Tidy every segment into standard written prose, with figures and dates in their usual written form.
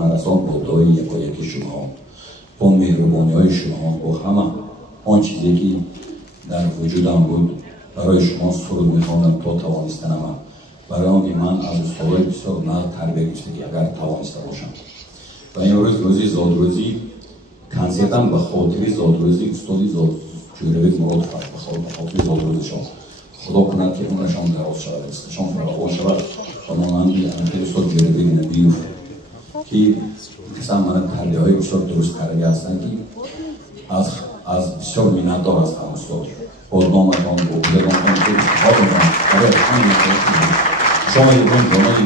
من از آن بودای یکایک شما با مهربانی‌های شما با همه آن چیزی که در وجودم بود برای شما سرود می‌خواندم تا توانستم برای آنکه من از استادای بسیار نه تربیت گرفته که اگر توانسته باشم و این روزی زادروزی کنسرتم به خاطر زادروزی استادی جویرویت مراد فرد به خاطر زادروزی شما خدا کند که اونشان دراز شود اسمشان فراوان شود و مانندی استاد جویرویت نبیوف که کسان من تربیه‌های بسیار درست کرده هستند که از بسیار منتدار هستم استاد بازنامه‌تان با بودگانتان که استفاده برای همین شما یکون جانای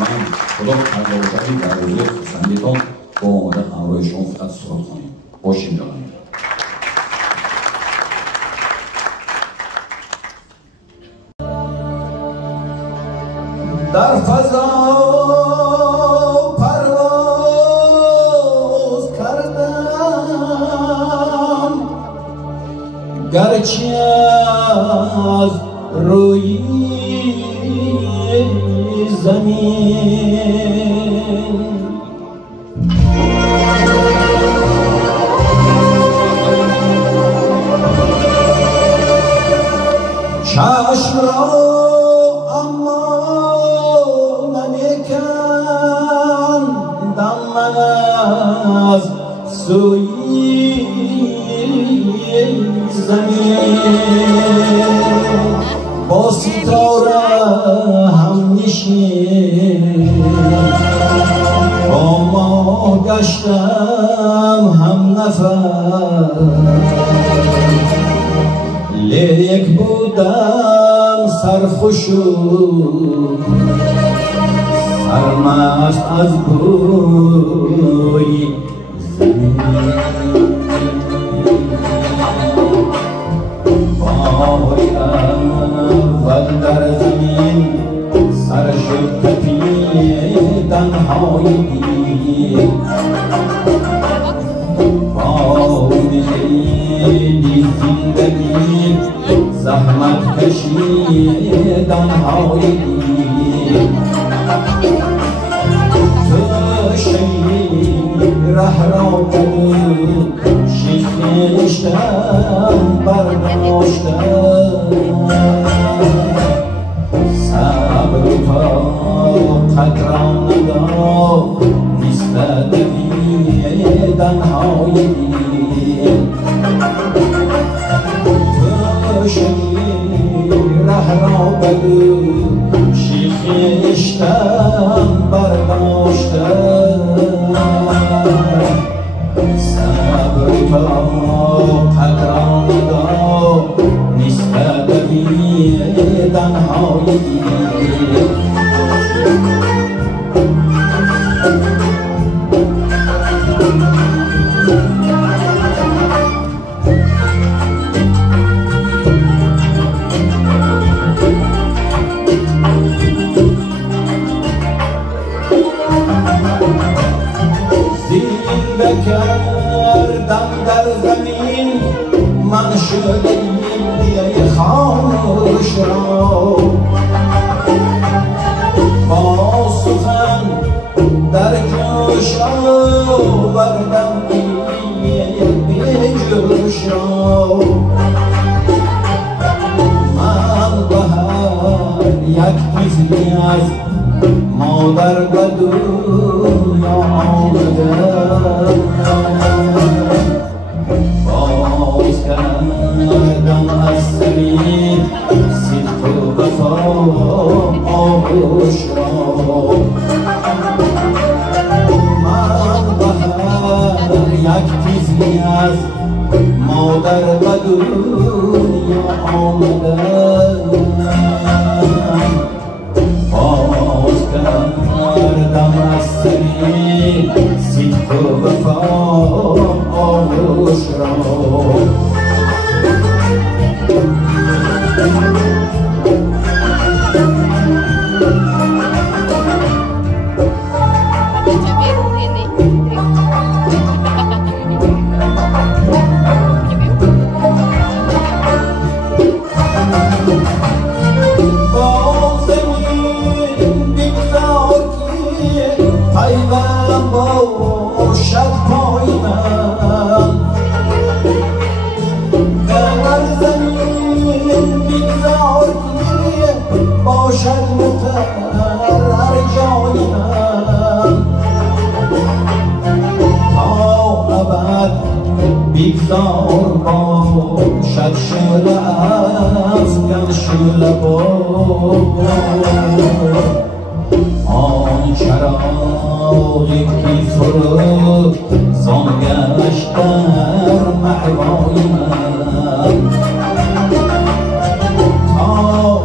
من خدا کرده باشدی در روزی خسندیتان با آمده همراه شما فقط سرود کنیم باشیم جانایی در فضا پرواز کردم گرچه از روی زمین چشم را اما نمیکندم من از سوی زمین با ستاره هم نشین با ما گشتم هم نفر لیک بودم سرخوش و سرمست از بوی زمین بای اول در زمین سر شد تپیدن های دید باویدی زندگی زحمت کشیدن های دید تو شیری ره را بود شیخشتم برداشتم صبر تا قدران ندار نیست دویدن های دید تو شیری ره را بود شیخشتم برداشتم صبر تا قدران ندار نیست دویدن های دید کردم در زمین من شده دیگه خاموش را با سخن در جوش آوردم بی جوش را من به هر یک طفلی از مادر به دنیا آمدم باز کردم از زمین صدق و وفا آغوش را من به هر یک طفلی از مادر به دنیا آمدم باز کردم از زمین صدق و وفا آغوش را I بیزار باشد شعله افکن شعله بار آن چراغی که فروزان گشت در محوای من تا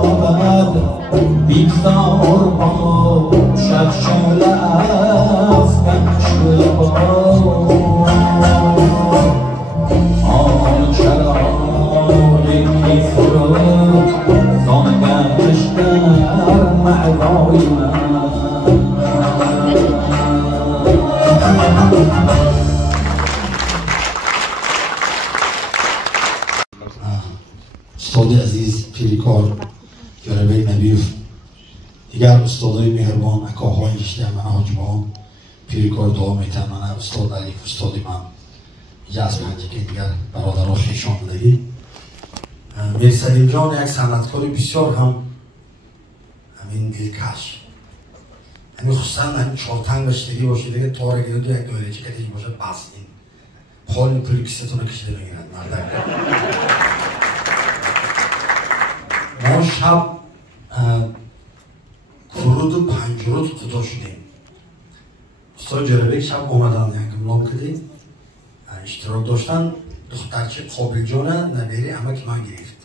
ابد بیزار باشد شعله افکن شعله بار آن چراغی که فروزان گشت در محوای من استاد عزیز پیریکار جناب نبیوف، دیگر استادای مهربان اکاهای رشته من حاجبان پیریکار دعا میتن من استاد علی استاد من اینجا از پنجه که دیگر برادرها خیشان دهید. میر سلیم جان یک صنعتکار بسیار هم همین دلکش، همین خصوصا همین چارتنگ بشتگی باشه دیگه تاره گیره دو یک دایره چی کتیش باشه بس این پال پلوکستون کشیده بگیرد مردک. ما شب کرود و پنجرود خدا شدیم. استاد جربک شب اومدن یک املام کردیم اشتراک داشتن دخترچه قابل جانه نبیری همه که من گرفت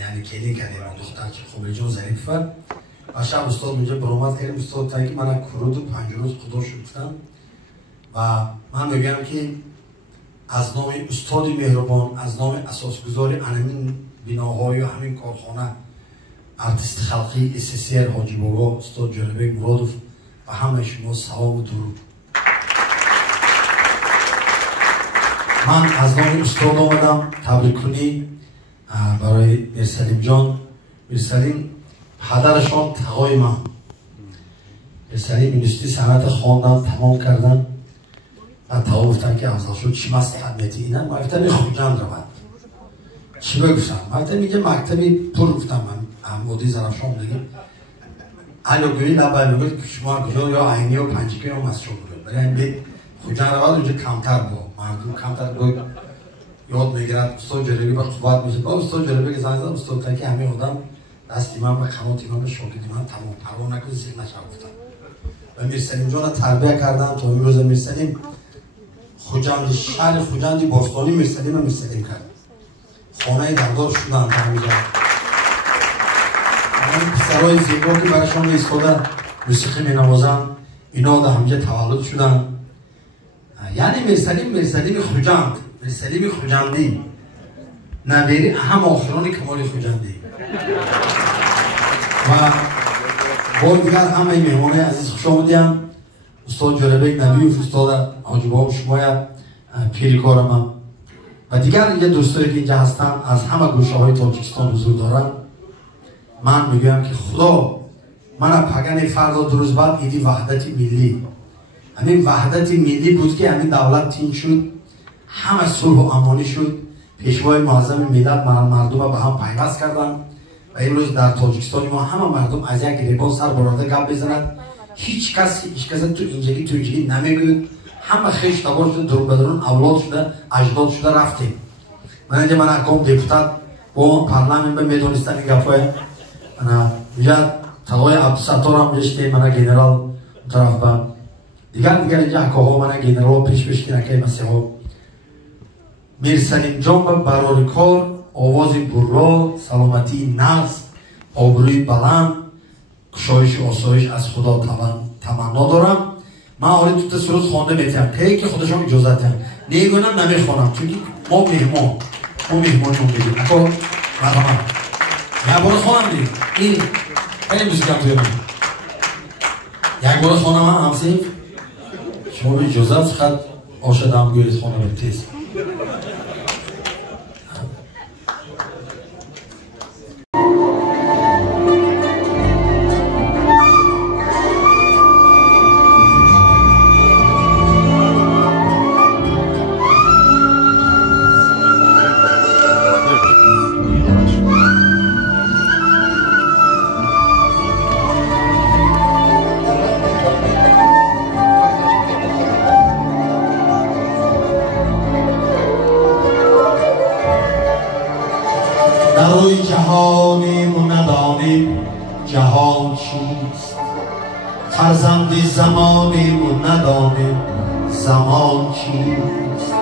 یعنی کلی کردیم دخترچه قابل جان ظریف و شب استاد اونجا برآمد کردیم استاد تا اینکه من کرود و پنجرود خدا شدم و من میگم که از نام استاد مهربان از نام اساسگذار همین بناهای و همین کارخانه ارتست خلقی اسسیر حاجی بابا استاد جلبک مرادوف و همه شما سلام و درود. من از نام استاد آمدم تبریک کنی برای میر سلیم جان. میر سلیم پدرشان تقای من، میر سلیم یونیورسیتی صنعت خواندن تمام کردن و تا گفتن که افضل شد چی مصلحت میتی اینا مکتب خوجند رود چی بگفتم مکتب میگه مکتبی پر گفتم من عمودی زرفشان دیگه علوگویی لبه میگه شما کجا یا عینی و پنجکی هم از شما بود برای این بید خوجند رود اونجا کمتر با مردم کمتر با یاد میگیرد استاد جلبی با قوت میشه با استاد جلبی که زنگ زد استاد تا که همه آدم دستی من و قناتی من به شاگردی من تمام پروا نکنه زیر نشافتم و میر سلیم جان تربیت کردم تا امروز. میر سلیم خوجند شهر خوجند باستانی میر سلیم میر سلیم کرد خانه دردار شدن تا همینجا این پسرهای زیبا که برایشان ایستاده موسیقی می نوازن اینا در همینجا تولد شدن یعنی میر سلیم خوجند میر سلیم خوجندی نبیری هم آخران کمال خوجندی و بار دیگر همه مهمان عزیز خوش آمدیم استاد جلبک نبیوف استاد حاجی بابا شمای پیریکار من و دیگر یه دوستایی که اینجا هستن از همه گوشه های تاجیکستان حضور دارن. من میگویم که خدا من پگن فردا دو روز بعد ایدی وحدت ملی همین وحدت ملی بود که همین دولت تین شد همه صلح و امانی شد پیشوای معظم ملت مردم به هم پیوست کردن و امروز در تاجیکستان ما همه مردم از یک گریبان سر براده گپ بزند هیچ کس تو اینجلی نمیگوید همه خیش تبار شده درون بدرون اولاد شده اجداد شده رفتیم. من اینجا من اکام دیپوتات با پارلمان به میدونستم این گفای من میگه تقای عبدالستار هم میشته من گنرال طرف با دیگر اینجا اکاها من گنرال پیش که نکه مسیحا میر سلیم جان با برای کار آواز برا سلامتی نفس آبروی بلند کشایش و آسایش از خدا تمنا دارم. من آره تو تصورت خوانده میتیم که خودشان اجازت هم نیگونم نمیخوانم چون ما مهمانی هم بگیم اکا مرحمت یک بار خوانم دیم این خیلی موسیقی هم توی من یک بار خوانم هم همسیف شما به اجازت خد آشد هم گویرید خوانم به تیز فرزند زمانیم و ندانیم زمان چیست.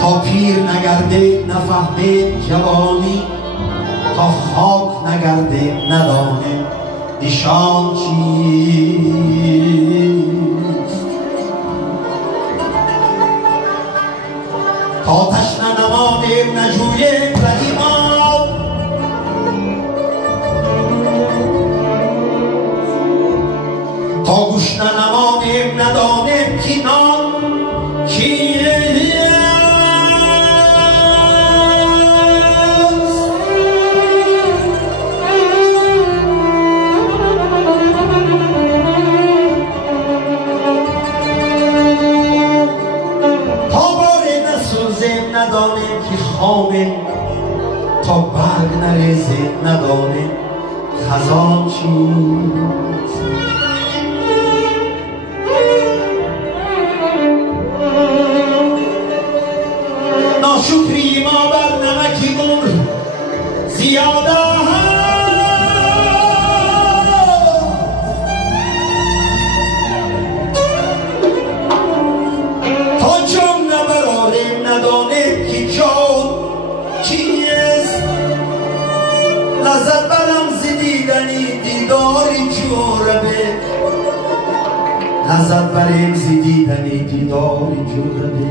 تا پیر نگردیم نفهمیم جوانی، تا خاک نگردیم ندانیم نشان چیست. تا تشنه نمانیم نجوییم رحیم آب، تا گشنه نمانیم ندانیم که نان کیست. ندانیم که خامیم، تا برگ نریزیم ندانیم خزان چیست. ناشکری ما بر نمکی عمر زیاده لذت برم زدیدنی دیداری جوربه، لذت برم زدیدنی دیداری جوربه.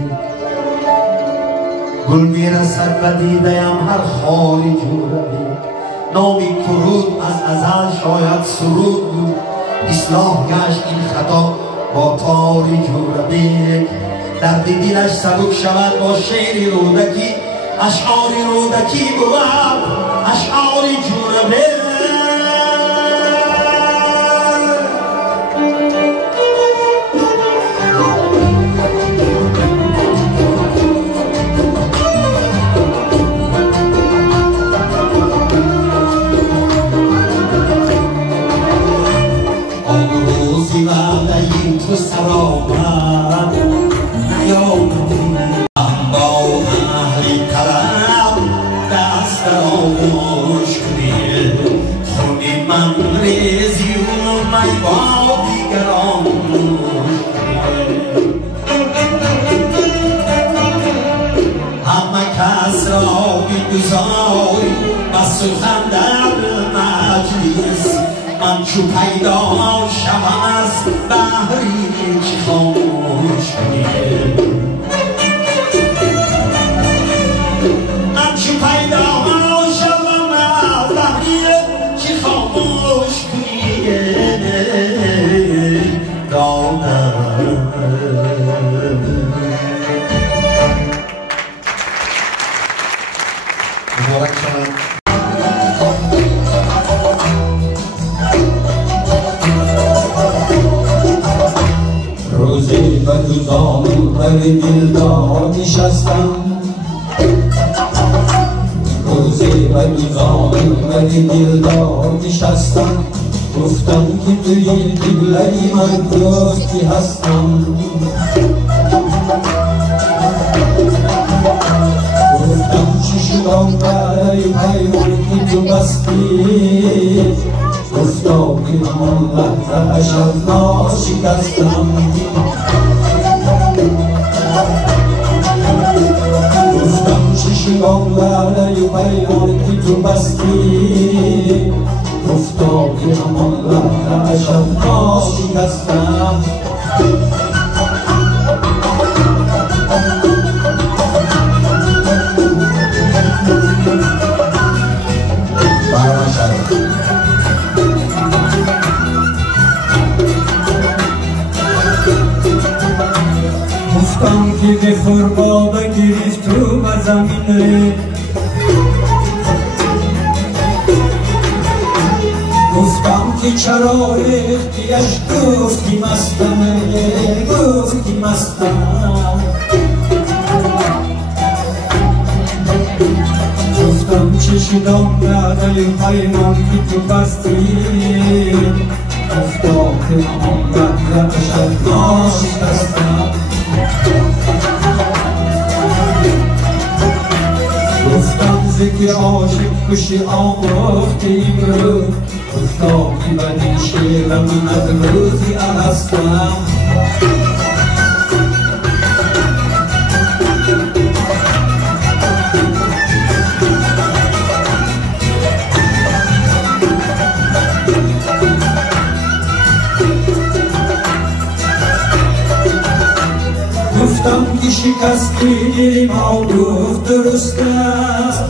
گل میرسد و دیدیم هر خاری جوربه، نامی کرود از ازل شاید سرود بود، اصلاح گشت این خطا با تاری جوربه. درد دلش سبک شود با شعری رودکی، اشعاری رودکی بود اشعاری جوربه. آن روزی وعده‌ای تو سر آمد نیامدی، با اهلی طلب دست آغوش کنی، خونی من ریزی و می با دیگران نوش کنی. همه کس را بگذاری و سخن در مجلس، من چو پیدا شوم از بحری چه خاموش کنی. من چو پیدا شوم از بحری چه خاموش کنی. دانم مبارک شود. روزی به دوزان بر دلدار نشستم، روزی به دوزان بر دلدار نشستم، گفتم که توی قبله من دوستی هستم. گفتم چی شدم برای پیمان که تو بستی، گفتا که همان لحظه اشد ناشکستم. گفتم چی شدم برای پیمان که تو بستی، گفتا که همان لحظه اشد ناشکستم. گفتم که به خورما بگیریست تو به زمین ره، گفتم که چرا ریختیش، گفتی مستمه، گفتی مستم. گفتم چه شدم برای پیمان که تو بستی، گفتا که همان لحظه اشد ناشکستم. گفتم ذکر عاشق کشی آموخته این رو، گفتم ساقی بدین شعر من از روزی الستم گفتم که شکستی ما گفت درست است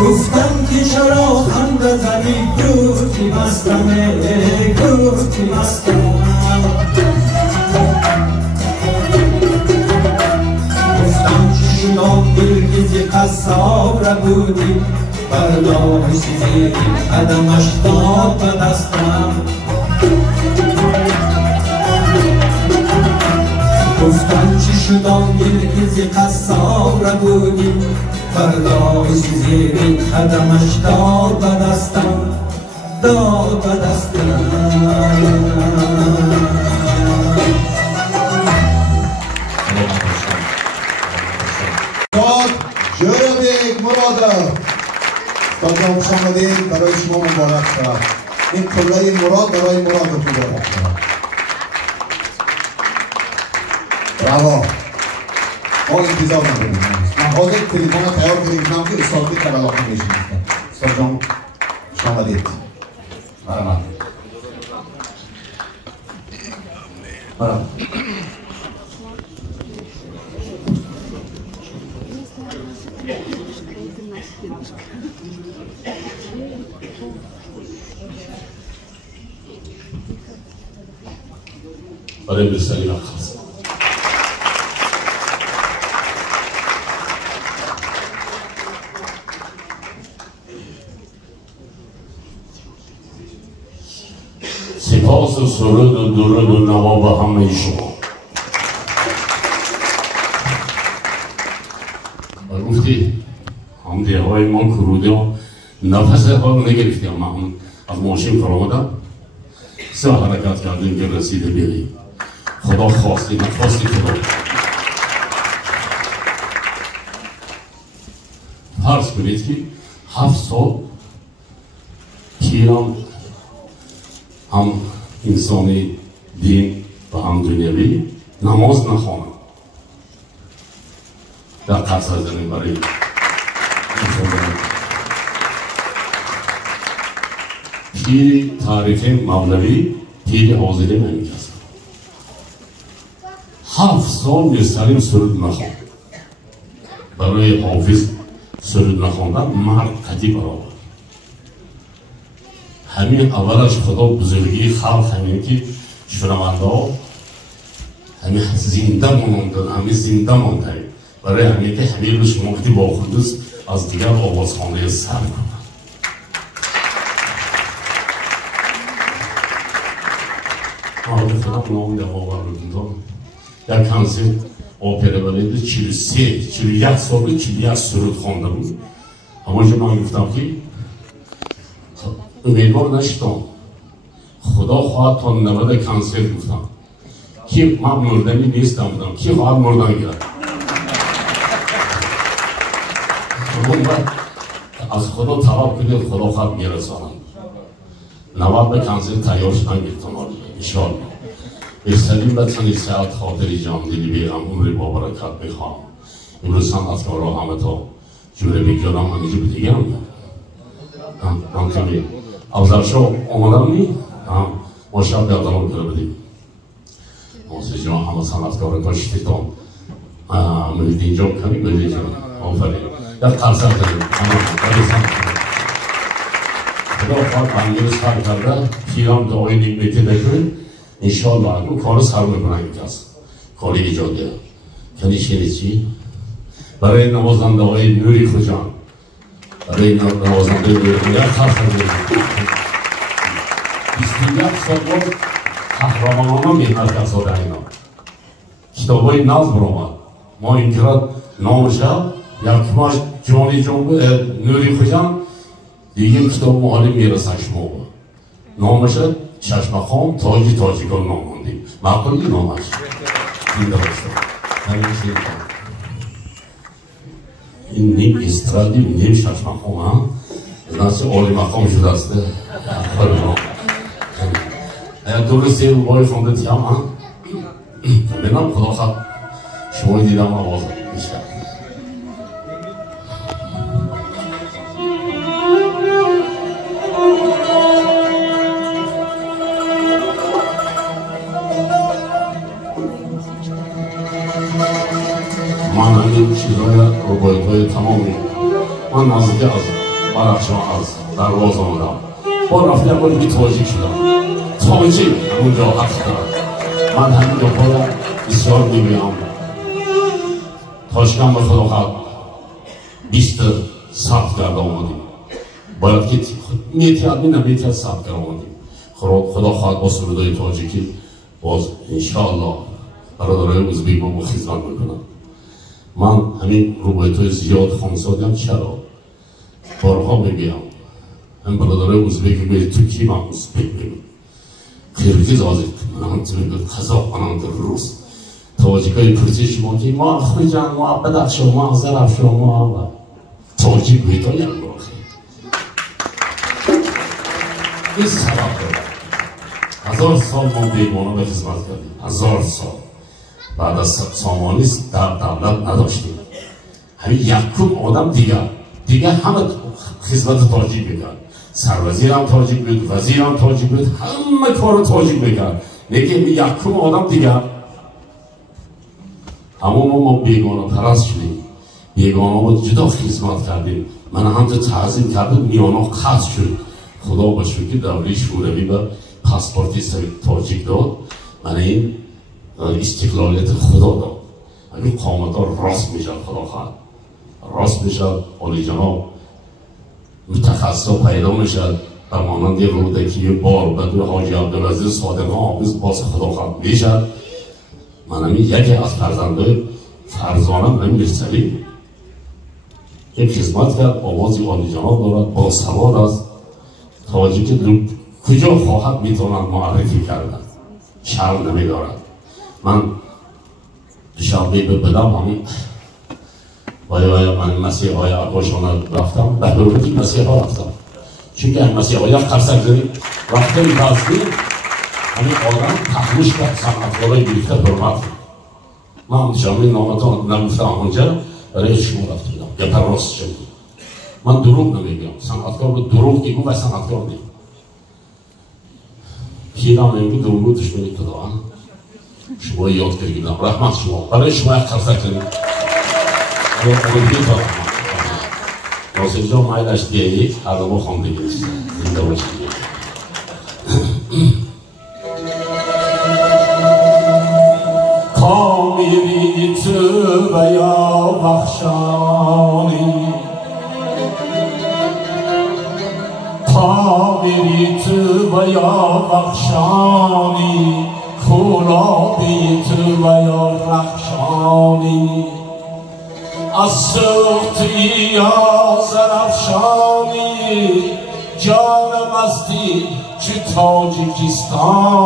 گفتم که چرا خنده زدی گفتی مستمه گفتی مستم گفتم که شما گرگیزی قصاب را بودی برداشتی زیری قدمش داد به دستم گفتم چی شدم گرگیزی قصاب را بودی برداشتی زیری قدمش داد به دستم داد به دستم جوربک مرادov استاد خوش آمدید برای شما مبارک شود این کلای مراد برای مرادov مبارک شود براو ما انتظار نداریم من حاضر تلفن رو تیار گرفتم که استاد که علاقه میشید استاد جان خوش آمدید مرحبا مرحبا برای بسیاری رخص سپاس و سرود و درود و نوا به همه شما و گفتی هم دیهای ما کروده و نفس حال نگرفتیم ما هم از ماشین فرامدم سه حرکت کردیم که رسیده بیریم خدا خواستی نخواستی خدا فرض کنید که 7 سال پیرم هم انسانی دین و هم دنیوی نماز نخوانم در قصر زنیم برای پیر تاریخ مولوی پیر حاضری نمی‌کرد 7 سال مستقیم سرود نخوان برای حافظ سرود نخواندن مرد قطعی برابر همین اولش خدا بزرگی خلق همین که شنونده ها همین زنده ماندن همین زنده مانده برای همین که همین رو شما که با خودست از دیگر آوازخوانده سر کنند آره خودم نام دماغ رو در کنسل آپره بلده 41 سال 41 سرود خوانده بود اما جا من گفتم که امیدوار نشدم خدا خواهد تا 90 کنسل گفتم که من مردنی نیستم بودم کی خواهد مردن گرد از خدا طلب کنید خدا خواهد میرسانم 90 به کنسل تیار شدن گرفتم انشاءالله بسترین بچنی ساعت خاطری جان دلی بیرم عمری با برکت میخوام امروز صنعتکارا همه تا جوره بگیرم همینجا به دیگه هم کمی افزرشا آمدم نی ما شب بیادران کرده بدیم موسی جان همه صنعتکارا کاشتی تا ملید اینجا کمی ملید جان آفرین یک قرصت داریم خدا خواهد بندیر سر کرده پیرم دعای نیمتی نکنیم انشاءالله اون کار سر میکنن این کس کاری ایجاده کنی شنید چی؟ برای نوازنده های نوری خوشان برای نوازنده نوری خوشان یک خرص داریم 21 سال بود قهرمانانه میهنت کساده اینا کتاب های نظم برآمد ما این کرد نامشه یکماش جانی نوری خوشان دیگه کتاب محالی میرسن شما بود نامشه چشم خام تاجی تاجیکان ناماندیم معقولی نامش این درسته همین چیز این نیم استرادی نیم شش مقام هم ناس اولی مقام شده است اگر درسته بای خونده تیم هم منم خدا خواه شما دیدم آواز میشه من همین چیزهای روبایت‌های تمامی من نزدیک از بدخشان از درواز آمدم با رفته اول بی تاجیک شدم تاجیک همونجا حق دارم من همین جاها بسیار میبینم تاشکن به خدا خواهد 20 ثبت کرده آمدیم باید که میتیاد می نمیتیاد ثبت کرده آمدیم خدا خواهد با سرودای تاجیکی باز انشاءالله برادرای ازبک با خدمت میکنم من همین روبایت‌های زیاد خانسادیم چرا بارها میگم هم برادرای ازبک میگه تو کی من ازبک میگم قرقیز آزید من تو میگم قزاق من روس تاجیکای پرسی شما که ما اخوی جان ما بدخشان ما زرافشان ما تاجیک بیتا یک راخی این سبب داره 1000 سال ما بیگانه به خدمت کردیم 1000 سال بعد از سامانی در دولت نداشتیم همین یکم آدم دیگه همه خدمت تاجیک میکرد سروزیر هم تاجیک بود وزیر هم تاجیک بود همه کار تاجیک میکرد لیکن یکم آدم دیگه اما ما بیگانه پرست شدیم بیگانه ما جدا خدمت کردیم من هم تو تعظیم کردم میانا قطع شد خدا باشد که دوره شوروی به پاسپورتی تاجیک داد من این استقلالیت خدا داد اگه قامت ها راست میشد خدا خواهد راست میشد عالی جناب متخصص پیدا میشد در مانند رودکی بار بدو حاجی عبدالعزیز صادق حافظ باز خدا خواهد میشد من همین یکی از فرزندای فرزانم همین مرسلی یک خدمت کرد آوازی عالی جناب دارد با سواد از تاجیک کجا خواهد میتونند معرفی کردن شرم نمیدارد من شرقی بدم همین من مسیح های عقاشانه رفتم به حرمتی مسیح ها رفتم چون که مسیح های قرصک زنی رفته میتازدی همین آدم تحمیش کرد صنعتگارای گریفته حرمت من شامل نامتان نگفتم آنجا برای شما رفته بودم یا پراست شد من دروغ نمیگم صنعتگار رو دروغ دیگم و صنعتگار نیم پیرم نمیگی دروغ دشمنی تو دارم شما یاد کردیم رحمت شما برای شما یک قرصک زنی ناصر جان مایلش دیگه هر دو خونده گیست زنده باشید کامیری تو و یا بخشانی کامیری تو و یا بخشانی کلابی تو و یا رخشانی از سوختی یا زرفشانی جان مستی چه تاجیکستانی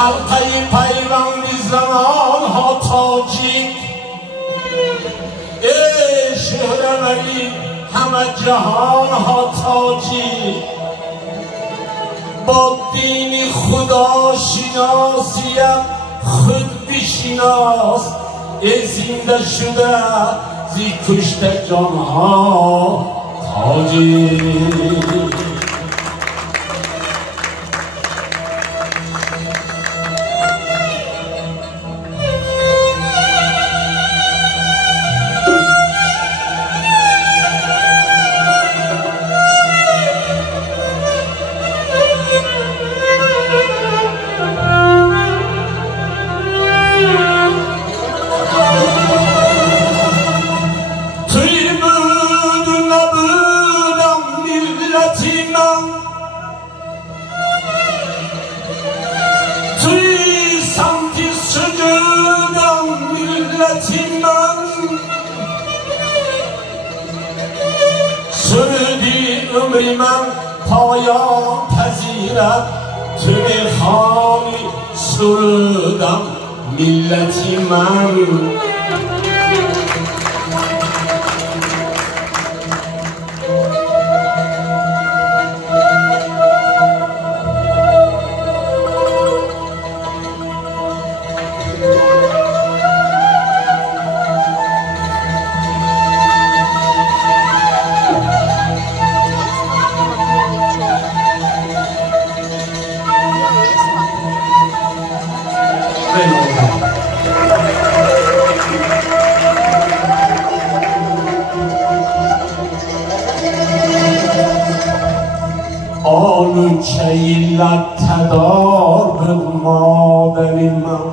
حلقه پیوند زمان ها تاجیک ای شهر ولی همه جهان ها تاجیک با دین خدا شناسیم خود بشناس ای زنده شده زی کشته جان ها تاجیک Millet سرودی عمری من پایان پذیرد تو میخوانی سرودم ملتی من آلوچه لطه‌دار بود مادری من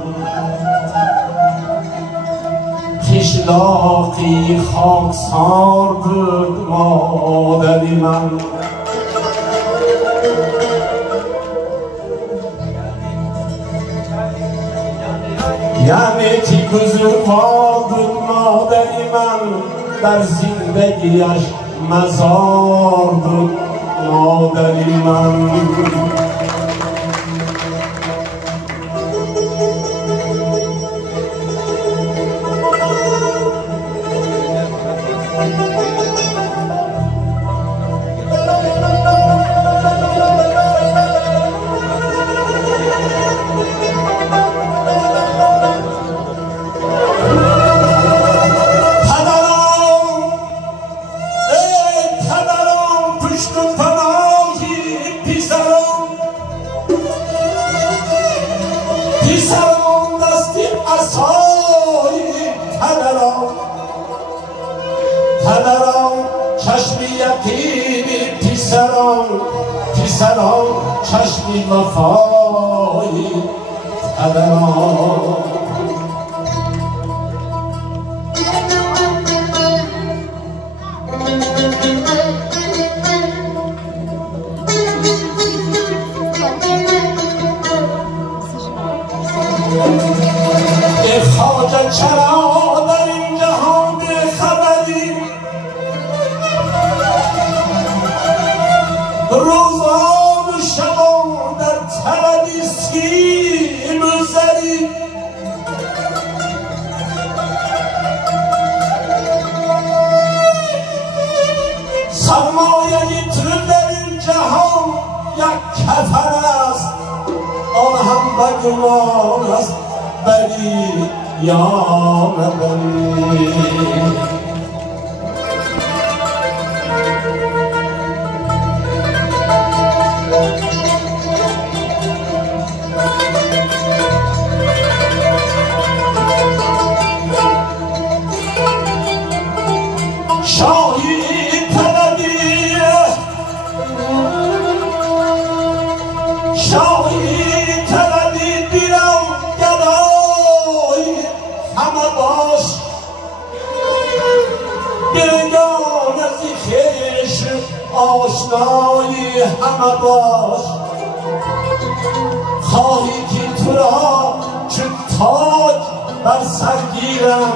قشلاقی خاکسار بود مادری من یعنی تی بزرگوار بود مادری من در زندگیش مزار بود مادری من پیسران دستی عصای پدران چشمی یقینی پیسران چشمی وفای پدران خواجه چرا در این جهان خبری روزان و شبان در طلبی سیم و زری سرمایه تو در این جهان یک کفن است آن هم بگمان است بری یا نبری شاهی طلبی بیرم گدای همه باش بگان از خویش آشنای همه باش خواهی که تو را چون تاج بر سر گیرم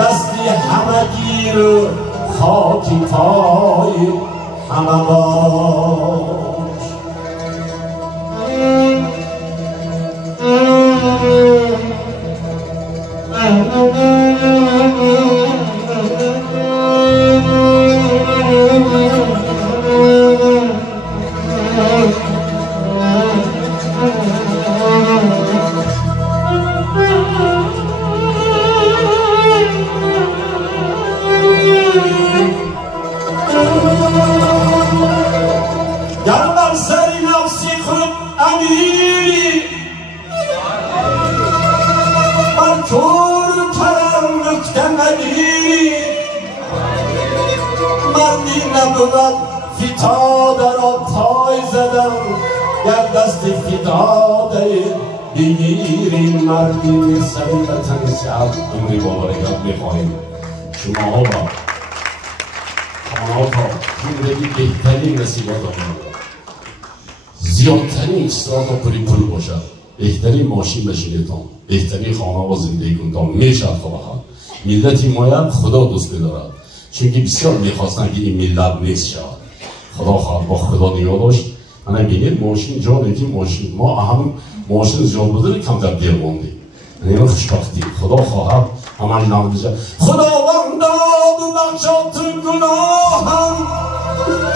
دستی همه گیر و خاکی پای همه باش گر بر سر نفسی خود امیری بر کور کرم نکته ندیری مردی نبود فتاده را پای زدم گر دست فتاده بگیری مردی سری وطن سعد عمری با برکت میخواهیم شما ها با خانه‌ها زندگی بهترین نصیبات آمد زیادترین اکسترات ها پری پول باشد بهترین ماشین بشینیتان بهترین خانه و زندگی کنتان میشد خواهد ملتی ماید خدا دوست دارد چونکه بسیار میخواستن که این ملت نیست شد. خدا خواهد با خدا نگاه داشت. من بینید ماشین جا که ماشین ما هم ماشین جا بوده کم در دیر موندی. این خوشبختی خدا خواهد همه نام بزن خداوندا ببخشات گناهم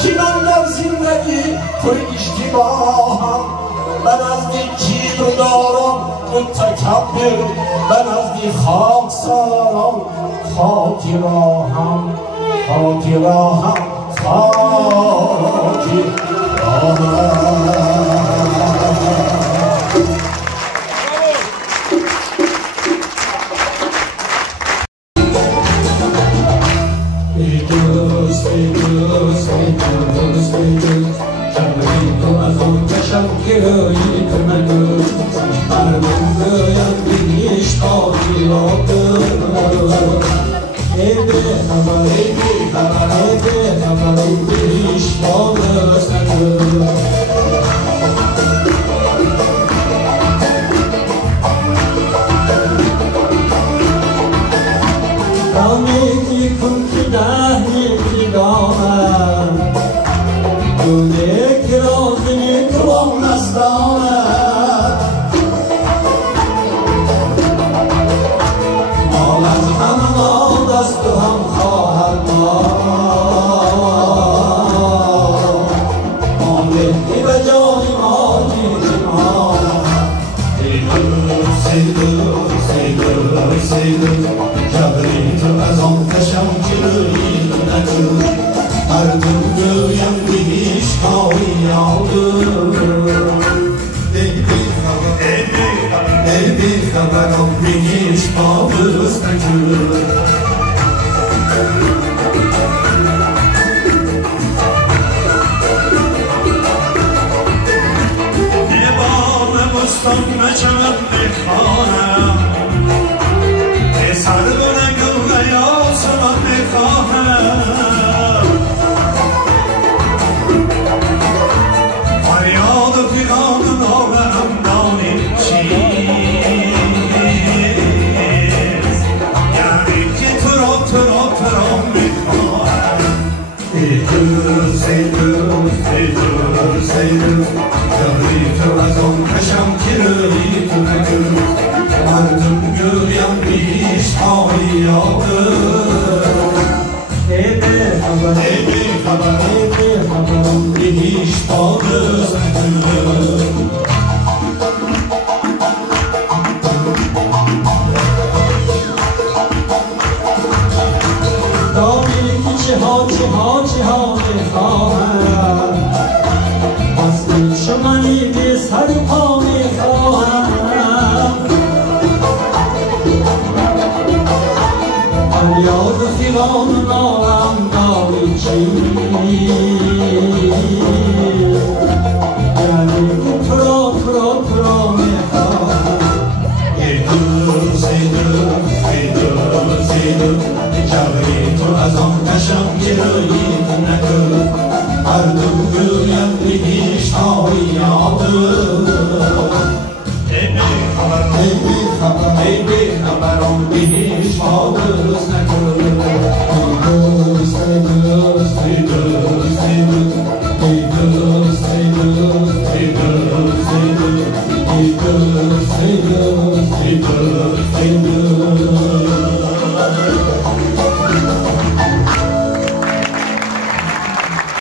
که من در زندگی پر اشتباهم من از کیر دارم متکبر من از خاک سارم خاکی راهم خاکی راهم خاکی راهم Hey,